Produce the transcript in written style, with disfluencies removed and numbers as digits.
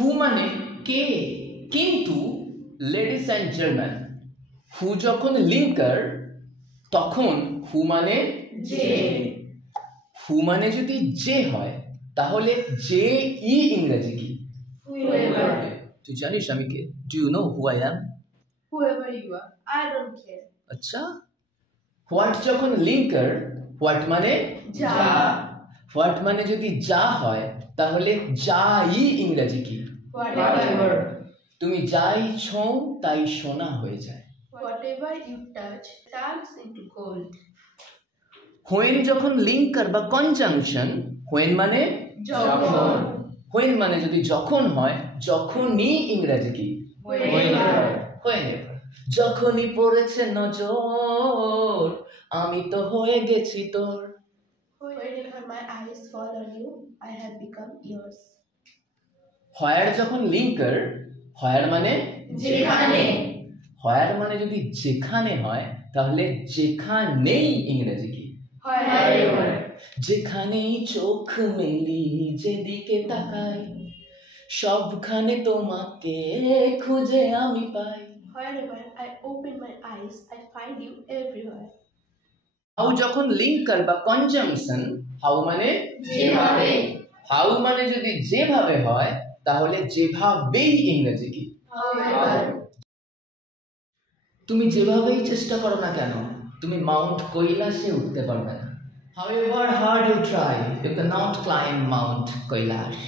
হু মানে কে, কিন্তু ladies and gentleman হু যখন লিঙ্কার তখন হু মানে যে। হু মানে যদি যে হয় তাহলে যে ই ইংরেজি কি? Whoever. তুই জানিস আমি কে? Do you know who I am? Whoever you are. I don't care. আচ্ছা, হোয়াট যখন লিঙ্কার, হোয়াট মানে যা। হোয়াট মানে যদি যা হয় তাহলে যা ই ইংরেজি কি? Whatever. তুমি যাই ছোঁও তাই সোনা হয়ে যায়। Whatever you touch turns into gold. When যখন লিঙ্কার বা কনজাংশন, হোয়েন মানে যখন। হোয়েন মানে যদি যখন হয়, যখনই ইংরেজি কি? Whenever. Whenever. যখনই পড়েছে নজর আমি তো হয়ে গেছি তোর। Whenever my eyes fall on you, I have become yours. হোয়ার যখন লিঙ্কার, হোয়ার মানে যেখানে। হোয়ার মানে যদি যেখানে হয় তাহলে যেখানেই ইংরেজি কি? Wherever. যেখানেই চোখ মেলি যেদিকে তাকাই সবখানে তোমাকে খুঁজে আমি পাই। Wherever I open my eyes, I find you everywhere. How যখন লিঙ্কার বা কনজাংশন, হাউ মানে যেভাবে। হাউ মানে যদি যেভাবে হয় তাহলে যেভাবেই ইংরেজি কি? However. তুমি যেভাবেই চেষ্টা করো না কেন তুমি মাউন্ট কৈলাসে উঠতে পারবে না। However hard you try, you cannot climb Mount Kailash.